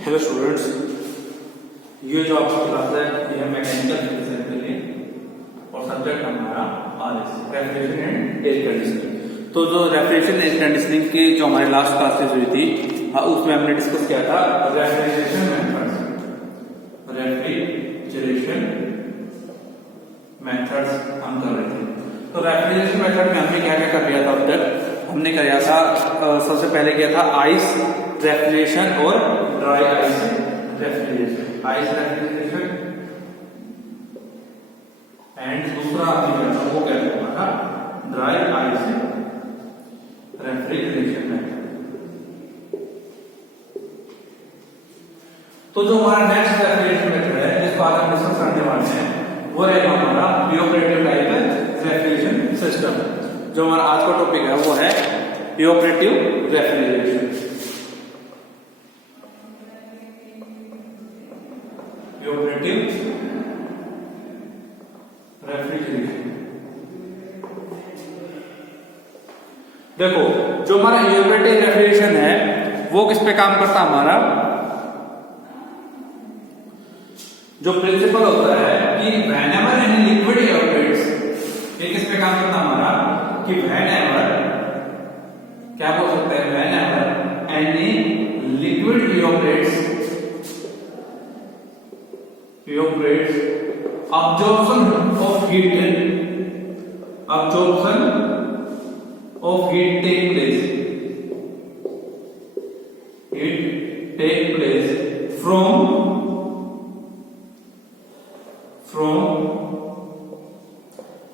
Hello students, ये जो आपकी क्लास है ये है मैकेनिकल फिजिक्स के लिए और सब्जेक्ट हमारा RS refrigeration and air conditioning. तो जो रेफ्रिजरेशन एयर कंडीशनिंग की जो हमारी लास्ट क्लासेस हुई थी उसमें हमने डिस्कस किया था रेफ्रिजरेशन मेथड्स हम कर रहे थे। तो रेफ्रिजरेशन मेथड में हमने क्या क्या कर लिया था अब तक? हमने किया था सबसे पहले किया था आइस रेफ्रिजरेशन और dry ice refrigeration, ice refrigeration and दूसरा हमने किया था वो क्या हुआ था ड्राई आइस रेफ्रिजरेशन मेथड। तो जो हमारा नेक्स्ट रेफ्रिजरेशन मेथड है जिसको आज हम डिस्कस करने वाले हैं वो रहेगा हमारा प्रीऑपरेटिव टाइप रेफ्रिजरेशन सिस्टम। जो हमारा आज का टॉपिक है वो है प्रीऑपरेटिव रेफ्रिजरेशन। प्रीऑपरेटिव रेफ्रिजरेशन देखो, जो हमारा प्रीऑपरेटिव रेफ्रिजरेशन है वो किस पे काम करता है? हमारा जो प्रिंसिपल होता है कि व्हेनेवर एनी लिक्विड इवैपोरेट्स, ये किस पे काम करता है हमारा कि व्हेनेवर, क्या बोल सकते हैं, whenever any liquid evaporates absorption of heat take place from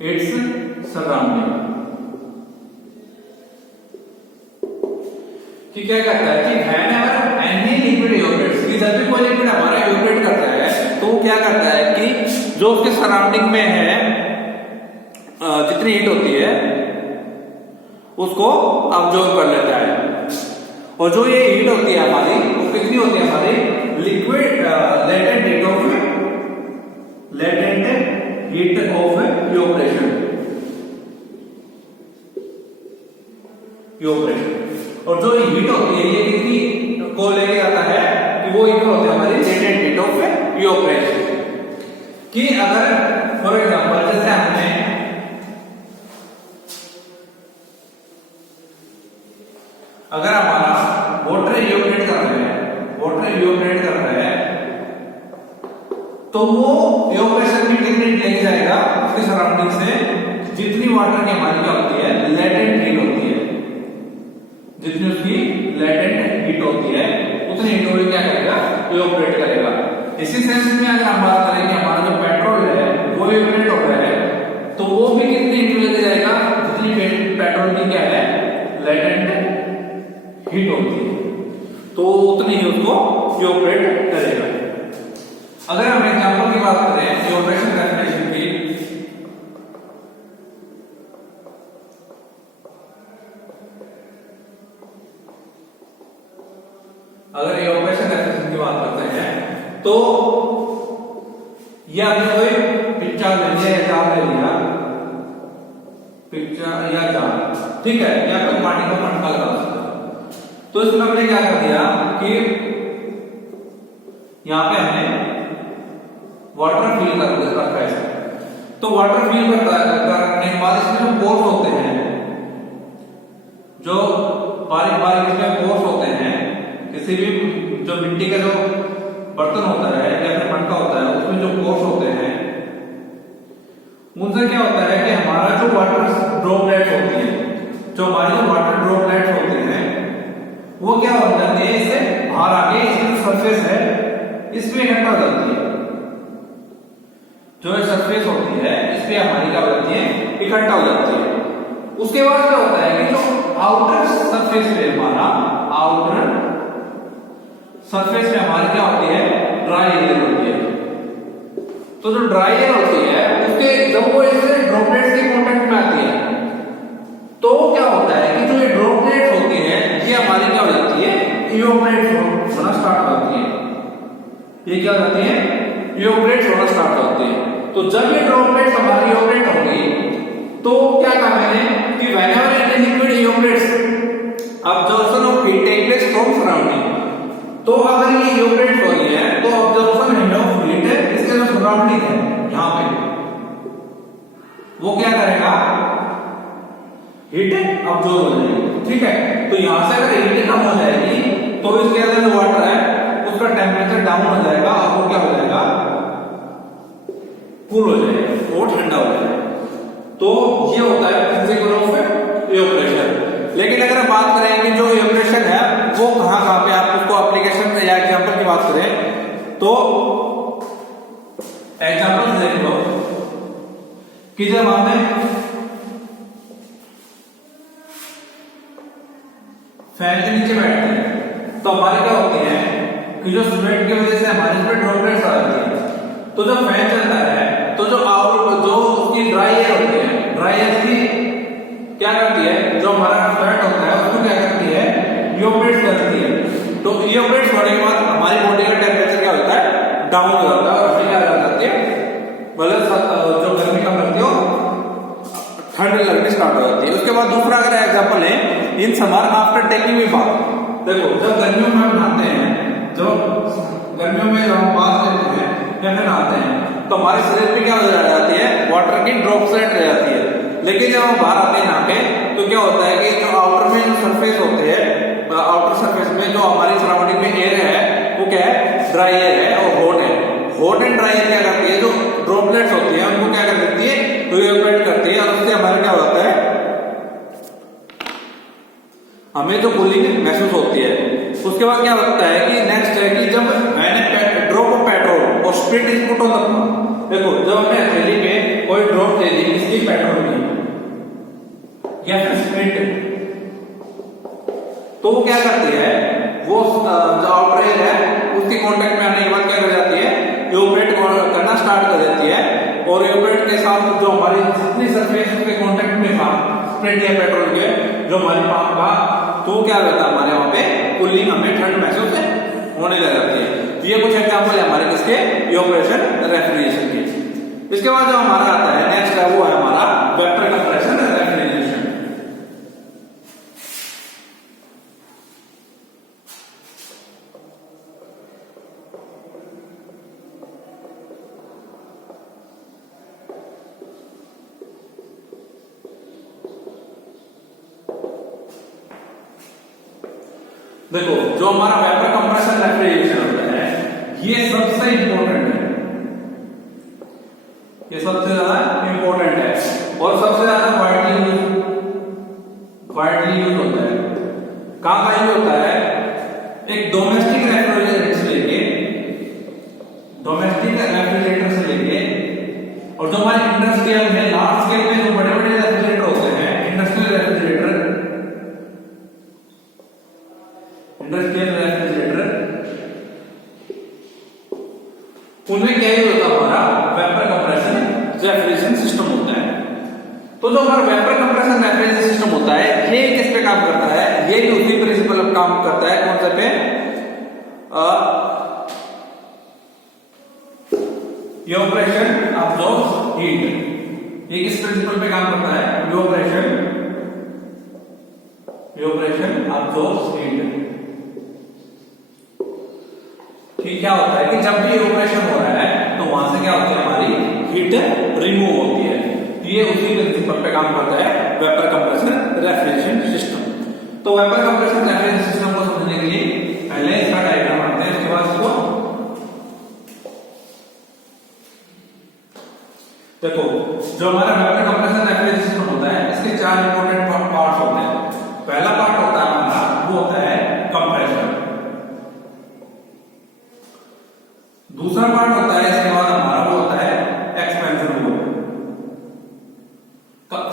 its surrounding। कि क्या कहता है कि व्हेनेवर एनी लिक्विड इवैपोरेट्स, कि जब भी कोई लिक्विड हमारा इवैपोरेट करता है तो वो क्या करता है कि जो उसके सराउंडिंग में है जितनी हीट होती है उसको अब्जॉर्ब कर लेता है। और जो ये हीट होती है हमारी वो कितनी होती है? हमारी liquid latent heat of evaporation. और जो हीट होती है ये कितनी को लेके आता है कि वो हीट होती है हमारी लेटेंट हीट ऑफ इवैपोरेशन। कि अगर फॉर एग्जांपल जैसे हमने अगर हमारा वाटर इवैपोरेट कर रहा है तो वो इवैपोरेशन की कितनी लेके जाएगा उसके सराउंडिंग से, जितनी वाटर की हमारी क्या होती है लेटेंट हीट होती है, जितनी उसकी लेटेंट हीट होती है उतनी हीट को क्या करेगा इवैपोरेट करेगा। इसी सेंस में अगर हम बात करें कि हमारा जो पेट्रोल है वो इवैपोरेट हो रहा है तो वो भी कितनी हीट लेके जाएगा, जितनी पेट्रोल की क्या है लेटेंट हीट होती है तो उतनी ही उसको इवैपोरेट करेगा। अगर हम एग्जांपल की बात करें इवैपोरेशन रेफ्रिजरेशन की, अगर इवैपोरेशन रेफ्रिजरेशन की बात करते हैं तो यह आपने कोई पिक्चर ले लिया या जाल ले लिया, पिक्चर या जाल, ठीक है, या कोई पानी का मटका लगा सकता है। तो इसमें हमने क्या कर दिया कि यहां पे हमने वाटर फिल कर रखा है। तो वाटर फिल करने के बाद इसमें जो पोर्स होते हैं, जो बारीक बारीक इसमें पोर्स होते हैं, किसी भी जो मिट्टी का जो बर्तन होता है या फिर मटका होता है उसमें जो पोर्स होते हैं उनसे क्या होता है कि हमारा जो वाटर ड्रॉपलेट्स होती है, जो हमारी जो वाटर ड्रॉपलेट्स होते हैं वो क्या हो जाती है, इससे बाहर आके इसकी जो सरफेस है इस पे इकट्ठा हो जाती है। जो सरफेस होती है इस पे हमारी क्या हो जाती है इकट्ठा हो जाती है। उसके बाद क्या होता है कि जो आउटर सरफेस पे हमारा आउटर सरफेस में हमारी क्या होती है ड्राई एयर होती है। तो जो ड्राई एयर होती है उसके जब वो इससे ड्रॉपलेट्स के कांटेक्ट में आती है तो क्या होता है कि जो ये ड्रॉपलेट्स होती है ये हमारी क्या हो जाती है इवैपोरेट होना स्टार्ट होती है। ये क्या होती है इवैपोरेट होना स्टार्ट होती है। तो जब ये ड्रॉपलेट्स हमारी इवैपोरेट होंगी तो क्या काम है कि whenever any liquid evaporates absorption of heat take place from surrounding, तो अगर ये इवेपोरेट हो रही है तो अब्जॉर्प्शन एंड ऑफ हीट इसके जो सराउंडिंग है यहां पे वो क्या करेगा, हीट अब्जॉर्ब हो जाएगी। ठीक है, तो यहां से अगर हीट कम हो जाएगी तो इसके अंदर जो वाटर है उसका टेम्परेचर डाउन हो जाएगा और वो क्या हो जाएगा, कूल हो जाएगा, वो ठंडा हो जाएगा। तो ये होता है प्रिंसिपल ऑफ इवेपोरेशन। लेकिन अगर हम बात करें कि जो इवेपोरेशन है वो कहां पे आप उसको एप्लीकेशन या एग्जांपल की बात करें तो एग्जांपल देख लो कि जब हमें फैन के नीचे बैठते हैं तो हमारे क्या होती है कि जो स्वेट की वजह से हमारे इसमें ड्रॉपलेट्स आ जाती है। तो जब फैन चलता है तो जो उसकी ड्राई एयर होती है, ड्राई एयर की क्या करती है, जो हमारा स्वेट होता है उसको क्या करती है, इवेपोरेट करती है। तो इवेपोरेट होने के बाद हमारी बॉडी का टेम्परेचर क्या होता है, डाउन हो जाता है और फिर क्या हो जाती है, मतलब जो गर्मी कम लगती है ठंड लगनी स्टार्ट हो जाती है। उसके बाद दूसरा अगर एग्जांपल है in summer after taking a bath. देखो जब गर्मियों में हम नहाते हैं, जब गर्मियों में जब हम बाथ लेते हैं या फिर नहाते हैं तो हमारे शरीर में क्या हो जाती है, वाटर की ड्रॉपलेट रह जाती है। लेकिन जब हम बाहर आते हैं नहा के तो क्या होता है कि जो आउटर में जो सरफेस होते हैं, आउटर सरफेस में जो हमारी सराउंडिंग में एयर है वो क्या है, ड्राई एयर है और हॉट है। हॉट एंड ड्राई एयर क्या करती है, जो ड्रॉपलेट्स होती है उनको क्या कर देती है, तो इवेपोरेट करती है और उससे हमारा क्या होता है, हमें जो कूलिंग महसूस होती है। उसके बाद क्या होता है कि नेक्स्ट है कि जब मैंने ड्रॉप ऑफ पेट्रोल और spirit is put on the, देखो जब हमने हथेली में कोई ड्रॉप दे दी किसी पेट्रोल की या फिर स्प्रिट, तो वो क्या करती है, वो जो आउटर एयर है उसके कांटेक्ट में आने के बाद क्या कर जाती है, इवेपोरेट करना स्टार्ट कर देती है। और इवेपोरेट के साथ जो हमारी जितनी सरफेस उसके कांटेक्ट में था स्प्रिट या पेट्रोल के जो हमारी पाम का, तो क्या रहता है हमारे वहां पे कूलिंग, हमें ठंड महसूस होने लग जाती है। तो ये कुछ एग्जांपल है हमारे किसके, इवेपोरेशन रेफ्रिजरेशन के। इसके बाद जो हमारा आता है नेक्स्ट है वो है हमारा वेपर कंप्रेशन रेफ्रिजरेशन। देखो जो हमारा वेपर कंप्रेशन रेफ्रिजरेशन होता है ये सबसे इंपॉर्टेंट है, ये सबसे ज्यादा इंपॉर्टेंट है और सबसे ज्यादा वाइडली यूज होता है। कहां का यूज होता है, एक डोमेस्टिक रेफ्रिजरेटर से लेके और जो हमारे इंडस्ट्रियल में लार्ज स्केल में जो बड़े बड़े रेफ्रिजरेटर होते हैं, इंडस्ट्रियल रेफ्रिजरेटर उनमें क्या यूज होता है, हमारा वेपर कंप्रेशन रेफ्रिजरेशन सिस्टम होता है। तो जो हमारा वेपर कंप्रेशन रेफ्रिजरेशन सिस्टम होता है ये किस पे काम करता है, ये भी उसी प्रिंसिपल पर काम करता है। कौन से पे, इवेपोरेशन अब्सॉर्ब्स हीट। ये किस प्रिंसिपल पे काम करता है, इवेपोरेशन अब्सॉर्ब्स हीट। ठीक, क्या होता है कि जब भी इवेपोरेशन हो रहा है तो वहां से क्या होता है, हमारी हीट रिमूव होती है। ये उसी प्रिंसिपल पे काम करता है वेपर कंप्रेशन रेफ्रिजरेशन सिस्टम। तो वेपर कंप्रेशन रेफ्रिजरेशन सिस्टम को समझने के लिए पहले इसका डायग्राम बनाते हैं, उसके बाद इसको देखो। जो हमारा वेपर कंप्रेशन रेफ्रिजरेशन सिस्टम होता है इसके चार इंपॉर्टेंट पार्ट्स होते हैं। पहला पार्ट होता है हमारा, वो होता है कंप्रेसर। दूसरा पार्ट होता है इसके बाद हमारा वो होता है एक्सपेंशन मोड।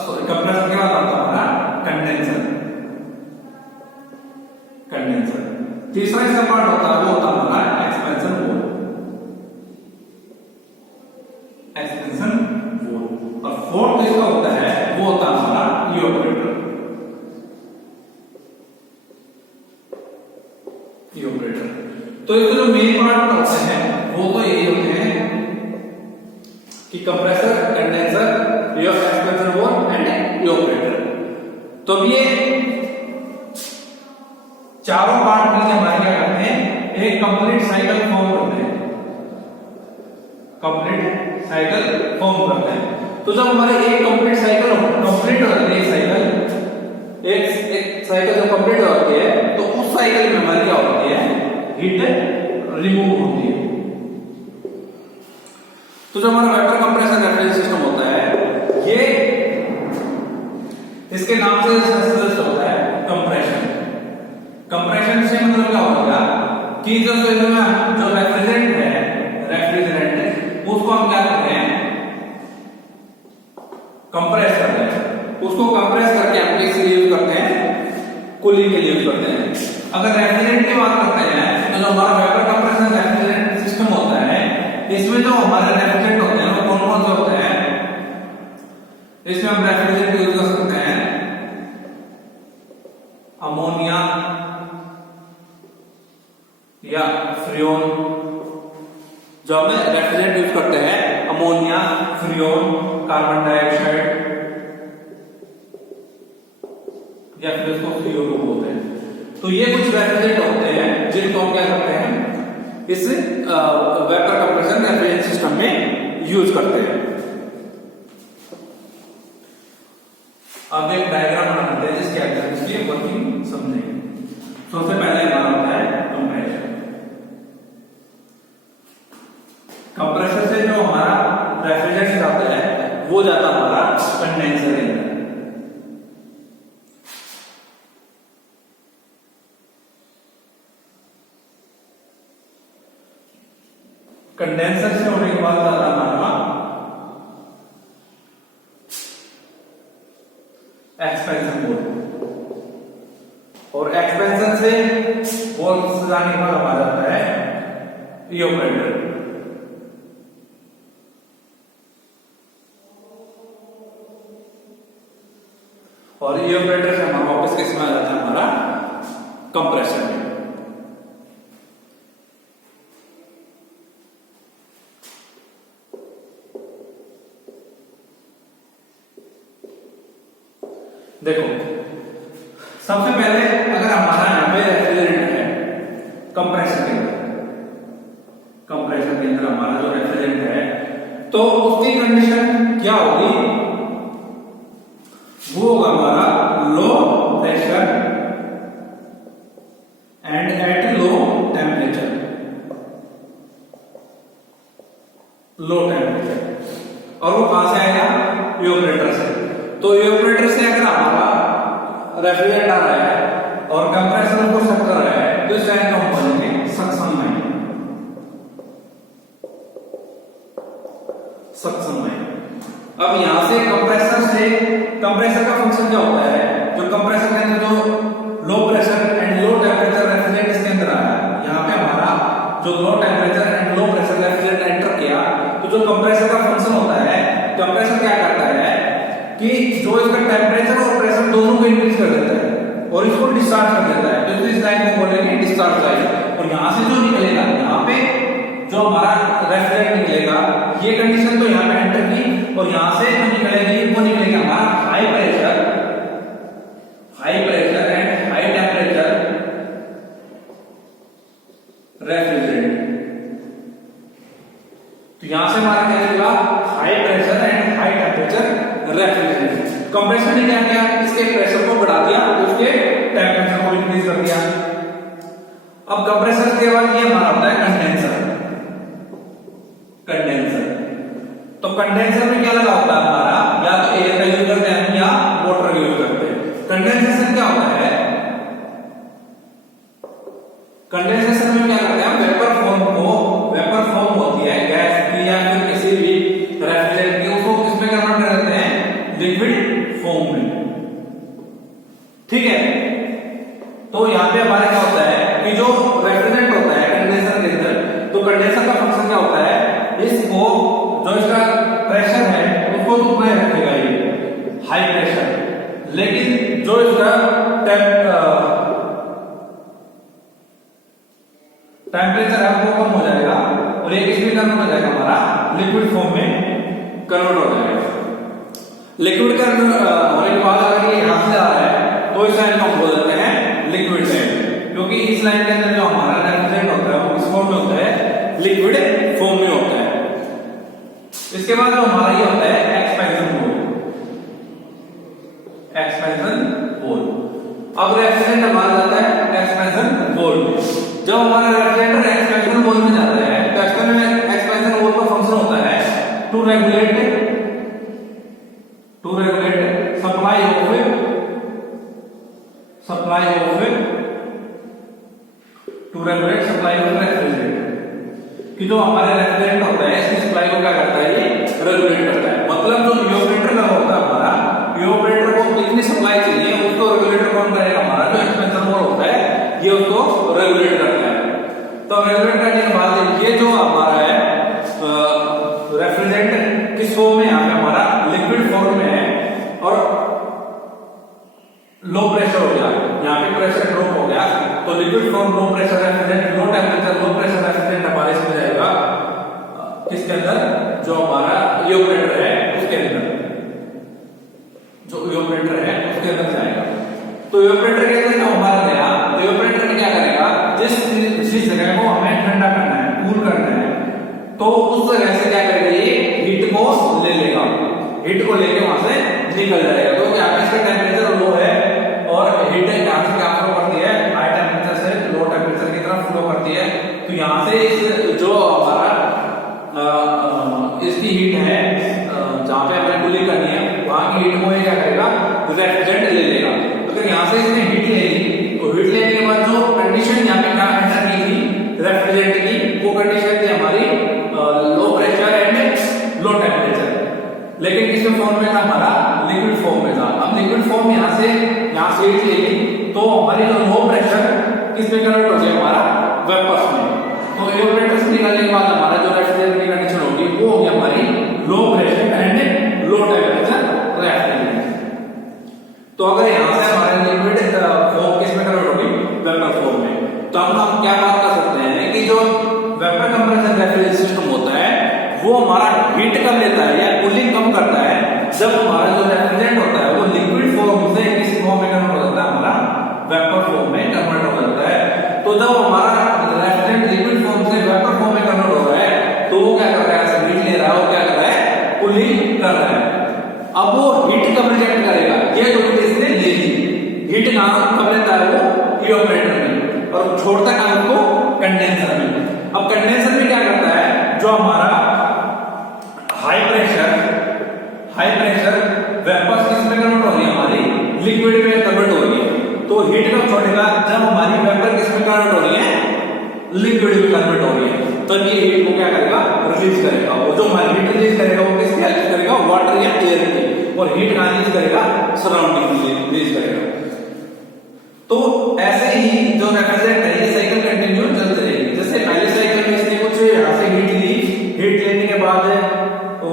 सॉरी, कंप्रेसर के बाद आता है हमारा कंडेंसर। तीसरा इसका पार्ट होता है वो होता है हमारा एक्सपेंशन मोड। और फोर्थ इसका होता है वो होता है हमारा इवेपोरेटर। तो इसके जो मेन पार्ट होते हैं वो तो यही होते हैं कि compressor, condenser, expansion mode and evaporator. तो ये चारों पार्ट मिलकर हमारे क्या करते हैं, एक कंप्लीट साइकिल फॉर्म करते हैं, कंप्लीट साइकिल फॉर्म करते हैं। तो जब हमारे एक कंप्लीट साइकिल कंप्लीट हो जाती है, एक साइकिल जब कंप्लीट हो जाती है तो उस साइकिल में हमारी क्या होती है, हीट रिमूव होती है। तो जो हमारा वेपर कंप्रेशन रेफ्रिजरेशन सिस्टम होता है, ये इसके नाम से सजेस्ट होता है कंप्रेशन। कंप्रेशन से मतलब क्या होगा कि जो रेफ्रिजरेंट है, रेफ्रिजरेंट उसको हम क्या करते हैं, कंप्रेस करते हैं। उसको कंप्रेस करके हम किस लिए यूज करते हैं, कूलिंग के लिए यूज करते हैं। अगर रेफ्रिजरेंट की बात करते हैं तो जो हमारा वेपर कंप्रेशन रेफ्रिजरेंट सिस्टम होता है, इसमें जो हमारे रेफ्रिजरेंट होते हैं वो कौन कौन से होते हैं, इसमें हम रेफ्रिजरेंट यूज कर सकते हैं अमोनिया या फ्रियोन। जो हम रेफ्रिजरेंट यूज करते हैं अमोनिया, फ्रियोन, कार्बन डाइऑक्साइड या फिर इसको CO2 बोलते हैं। तो ये कुछ रेफ्रिजरेंट होते हैं जिनको हम क्या करते हैं, इस वेपर कंप्रेशन रेफ्रिजरेशन सिस्टम में यूज करते हैं। अब एक डायग्राम बनाते हैं जिसके अंदर इसकी वर्किंग समझेंगे। सबसे पहले हमारा होता है कंप्रेसर। कंप्रेसर से जो हमारा रेफ्रिजरेंट जाता है वो जाता है हमारा कंडेंसर के अंदर। कंडेंसर से होने के बाद जाता है हमारा एक्सपेंशन बोर्ड, और एक्सपेंशन से बोर्ड से जाने के बाद हमारा जाता है इवेपोरेटर। और इवेपोरेटर से हमारा वापस किस में आ जाता है, हमारा कंप्रेसर में। देखो सबसे पहले अगर हमारा यहाँ पे रेफ्रिजरेंट है कंप्रेसर के अंदर, कंप्रेसर के अंदर हमारा जो रेफ्रिजरेंट है तो उसकी कंडीशन क्या होगी, वो होगा हमारा low pressure and at low temperature. Low temperature, और वो कहां से आएगा, इवेपोरेटर से। तो इवेपोरेटर से अगर हमारा रेफ्रिजरेंट आ रहा है और कंप्रेसर को सक कर रहा है तो इस लाइन को हम बोलेंगे सक्शन लाइन, सक्शन लाइन। अब यहां से कंप्रेसर का फंक्शन क्या होता है, जो कंप्रेसर के अंदर जो low pressure and low temperature refrigerant इसके अंदर आया, यहां पे हमारा जो low temperature and low pressure refrigerant enter किया, तो जो कंप्रेसर का फंक्शन होता है, कंप्रेसर क्या करता है कि जो इसका टेम्परेचर और प्रेशर दोनों को इंक्रीज कर देता है और इसको डिस्चार्ज कर देता है। तो इस लाइन को बोलेंगे डिस्चार्ज लाइन। और यहां से जो निकलेगा, यहाँ पे जो हमारा रेफ्रिजरेंट निकलेगा, ये कंडीशन तो यहाँ पे एंटर की, और यहां से जो निकलेगी वो निकलेगा हमारा high pressure and high temperature refrigerant. तो यहां से हमारा क्या निकला, high pressure and high temperature refrigerant. Compressor ने क्या किया, इसके प्रेशर को बढ़ा दिया, उसके टेम्परेचर को इंक्रीज कर दिया। अब कंप्रेसर के बाद ये हमारा होता है कंडेंसर। तो कंडेंसर में क्या लगा होता है हमारा, या तो एयर का यूज करते हैं या वाटर का यूज करते हैं। कंडेंसेशन क्या होता है, कंडेंसेशन में क्या करते हैं, वेपर फॉर्म होती है गैस की या फिर किसी भी रेफ्रिजरेंट की, उसको किसमें कन्वर्ट कर देते हैं, लिक्विड फॉर्म में। ठीक है, तो यहाँ पे हमारे क्या होता है कि जो रेफ्रिजरेंट होता है कंडेंसर के अंदर, तो कंडेंसर का फंक्शन क्या होता है, इसको जो इसका प्रेशर है उसको तो उतना ही रखेगा ये हाई प्रेशर, लेकिन जो इसका टेम्परेचर है वो कम हो जाएगा और एक इसमें कन्वर्ट हो जाएगा, हमारा लिक्विड फॉर्म में कन्वर्ट हो जाएगा। लिक्विड का होने के बाद अगर ये यहां से आ रहा है तो इस लाइन को हम बोल देते हैं लिक्विड लाइन, क्योंकि इस लाइन के अंदर जो हमारा रेफ्रिजरेंट होता है लिक्विड फॉर्म में होता है। इसके बाद जो हमारा ये होता है एक्सपेंशन पोल। एक्सपेंशन पोल, अब रेफ्रिजरेंट हमारा जाता है एक्सपेंशन पोल में। जब हमारा रेफ्रिजरेटर एक्सपेंशन पोल में जाता है तो एक्सपेंशन पोल का फंक्शन होता है to regulate supply of refrigerant, कि जो हमारे रेफ्रिजरेंट होता है इसकी सप्लाई को क्या करता है, ये रेगुलेट करता है। मतलब जो इवेपोरेटर लगा होता है हमारा, इवेपोरेटर को कितनी सप्लाई चाहिए उसको रेगुलेटर कौन करेगा, हमारा जो एक्सपेंशन पोल होता है ये उसको रेगुलेट करता है। तो रेगुलेट करने के बाद ये जो हमारा है रेफ्रिजरेंट किस फॉर्म में, यहाँ पे हमारा लिक्विड फॉर्म में है और लो प्रेशर हो गया, यहाँ पे प्रेशर ड्रॉप हो गया, तो liquid form low pressure refrigerant, low temperature low pressure refrigerant हमारे इसमें जाएगा किसके अंदर, जो हमारा इवेपोरेटर है उसके अंदर, जो इवेपोरेटर है उसके अंदर जाएगा। तो इवेपोरेटर के अंदर जो हमारा गया, तो इवेपोरेटर में क्या करेगा, जिस जगह को हमें ठंडा करना है, कूल करना है, तो उस जगह से क्या करेगा, ये हीट को ले लेगा, हीट को लेके वहां से निकल जाएगा। तो क्या इसका टेम्परेचर लो है और हीट यहाँ से क्या फ्लो करती है, हाई टेम्परेचर से लो टेम्परेचर की तरफ फ्लो करती है। तो यहाँ से इस जो हमारा इसकी हीट है जहाँ पे हमें कूलिंग करनी है, वहां की हीट को क्या करेगा, रेफ्रिजरेंट ले लेगा। अगर यहाँ से इसने हीट ले ली, तो हीट लेने के बाद जो कंडीशन यहाँ पे क्या एंटर की थी रेफ्रिजरेंट की, वो कंडीशन थी हमारी low pressure and low temperature, लेकिन किसमें फॉर्म में था, हमारा लिक्विड फॉर्म में था। अब लिक्विड फॉर्म यहाँ से हीट ले ली, तो हमारी जो लो प्रेशर किसमें कन्वर्ट हो गया, हमारा वेपर्स में। तो इवेपोरेटर से निकलने के बाद हमारा जो रेफ्रिजरेटर की कंडीशन होगी वो होगी हमारी low pressure and low temperature refrigerant. तो अगर यहाँ से हमारे लिक्विड फॉर्म किसमें कन्वर्ट होगी, वेपर फॉर्म में, तो हम क्या बात कर सकते हैं कि जो वेपर कंप्रेसर रेफ्रिजरेशन सिस्टम होता है वो हमारा हीट कम लेता है या कूलिंग कम करता है जब हमारा जो रेफ्रिजरेंट होता है वो लिक्विड फॉर्म से किस फॉर्म में कन्वर्ट हो जाता है, हमारा वेपर फॉर्म में कन्वर्ट हो जाता है। तो जब हमारा रेफ्रिजरेंट लिक्विड फॉर्म से वेपर फॉर्म में कन्वर्ट हो रहा है तो वो क्या कर रहा है, हीट ले रहा है, वो क्या कर रहा है, कूलिंग कर रहा है। अब वो हीट कब रिजेक्ट करेगा, ये जो हीट इसने ले ली, हीट कब लेता है वो इवेपोरेटर में, और छोड़ता है उसको कंडेंसर में। अब कंडेंसर में क्या करता है, जो हमारा हाई प्रेशर वेपर्स किसमें कन्वर्ट हो रही है, हमारी लिक्विड में कन्वर्ट हो रही है। तो हीट कब छोड़ेगा, जब हमारी वेपर किसमें कन्वर्ट हो रही है, लिक्विड में कन्वर्ट हो रही है। तो ये हीट को क्या करेगा, रिलीज करेगा। वो जो हमारी हीट रिलीज करेगा वो किसकी हेल्प करेगा, वाटर या एयर की, और हीट कहाँ रिलीज करेगा, सराउंडिंग रिलीज करेगा। तो ऐसे ही जो रेफ्रिजरेंट है ये साइकिल कंटिन्यू चलती रहेगी। जैसे पहले साइकिल में इसने कुछ यहाँ से हीट ली, हीट लेने के बाद तो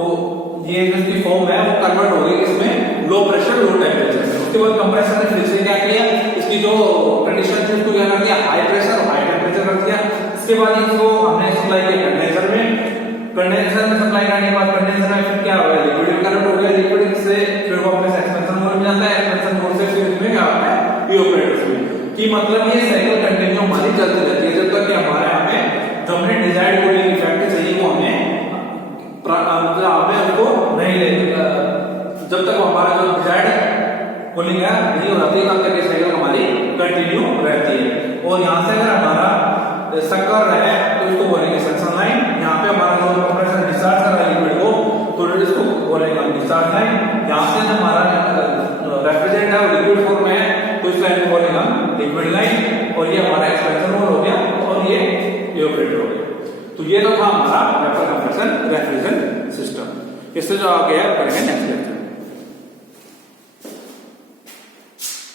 ये जो इसकी फॉर्म है वो कन्वर्ट हो गई इसमें लो प्रेशर लो टेम्परेचर में। उसके बाद कंप्रेसर ने फिर से क्या किया, इसकी जो कंडीशन थी उसको क्या कर दिया, हाई प्रेशर हाई टेम्परेचर कर दिया। इसके बाद इसको हमने सप्लाई किया कंडेंसर में, कंडेंसर में सप्लाई करने के बाद कंडेंसर में फिर क्या हो गया, लिक्विड में कन्वर्ट हो गया, लिक्विड से फिर वापस एक्सपेंशन मोड में जाता है, एक्सपेंशन मोड से फिर इसमें क्या होता है, इवेपोरेटर में। कि मतलब ये साइकिल कंटिन्यू हमारी चलती रहती है जब तक कि हमारे यहाँ पे जो हमने डिजायर्ड कूलिंग इफेक्ट चाहिए वो हमें उसको नहीं लेगा, जब तक हमारा जो डिजायर्ड कूलिंग है नहीं हो जाती तब तक ये साइकिल हमारी कंटिन्यू रहती है। और यहाँ से अगर हमारा शक्कर है तो उसको बोलेंगे सक्शन लाइन, यहाँ पे हमारा जो कंप्रेसर डिस्चार्ज कर रहा है लिक्विड को तो इसको बोलेंगे डिस्चार्ज लाइन। यहाँ से हमारा रेफ्रिजरेंट है वो लिक्विड फॉर्म में है तो इस लाइन को बोलेंगे लिक्विड लाइन, और ये हमारा एक्सपेंशन मोड हो गया और ये इवेपोरेटर हो गया। तो ये तो था हमारा वेपर कंप्रेशन रेफ्रिजरेशन सिस्टम। इससे जो आ गया करेंगे नेक्स्ट लेक्चर।